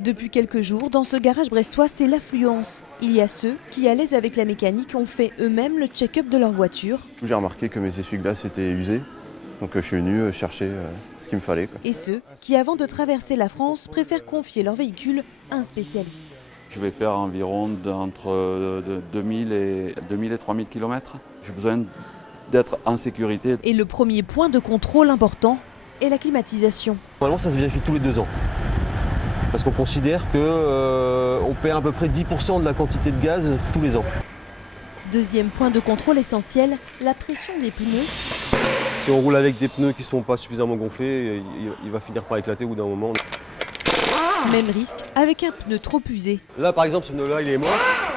Depuis quelques jours, dans ce garage brestois, c'est l'affluence. Il y a ceux qui, à l'aise avec la mécanique, ont fait eux-mêmes le check-up de leur voiture. J'ai remarqué que mes essuie-glaces étaient usés, donc je suis venu chercher ce qu'il me fallait. Et ceux qui, avant de traverser la France, préfèrent confier leur véhicule à un spécialiste. Je vais faire environ entre 2000 et 3000 km. J'ai besoin d'être en sécurité. Et le premier point de contrôle important est la climatisation. Normalement, ça se vérifie tous les 2 ans. Parce qu'on considère qu'on perd à peu près 10% de la quantité de gaz tous les ans. Deuxième point de contrôle essentiel, la pression des pneus. Si on roule avec des pneus qui ne sont pas suffisamment gonflés, il va finir par éclater au bout d'un moment. Même risque avec un pneu trop usé. Là, par exemple, ce pneu-là, il est mort.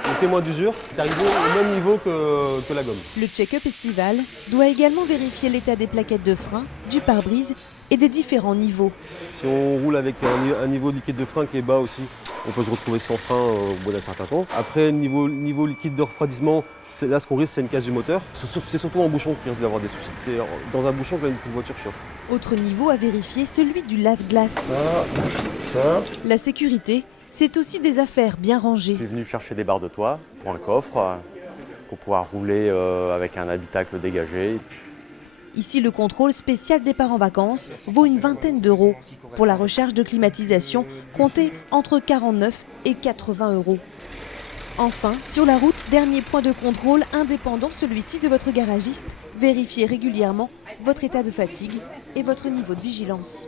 Le témoin d'usure est arrivé au même niveau que la gomme. Le check-up estival doit également vérifier l'état des plaquettes de frein, du pare-brise et des différents niveaux. Si on roule avec un niveau de liquide de frein qui est bas aussi, on peut se retrouver sans frein au bout d'un certain temps. Après, niveau liquide de refroidissement, là, ce qu'on risque, c'est une casse du moteur. C'est surtout en bouchon qu'il risque d'avoir des soucis. C'est dans un bouchon que la voiture chauffe. Autre niveau à vérifier, celui du lave-glace. Ça. La sécurité, c'est aussi des affaires bien rangées. Je suis venu chercher des barres de toit pour un coffre, pour pouvoir rouler avec un habitacle dégagé. Ici, le contrôle spécial départ en vacances vaut une vingtaine d'euros. Pour la recherche de climatisation, comptez entre 49 et 80 euros. Enfin, sur la route, dernier point de contrôle indépendant, celui-ci de votre garagiste. Vérifiez régulièrement votre état de fatigue et votre niveau de vigilance.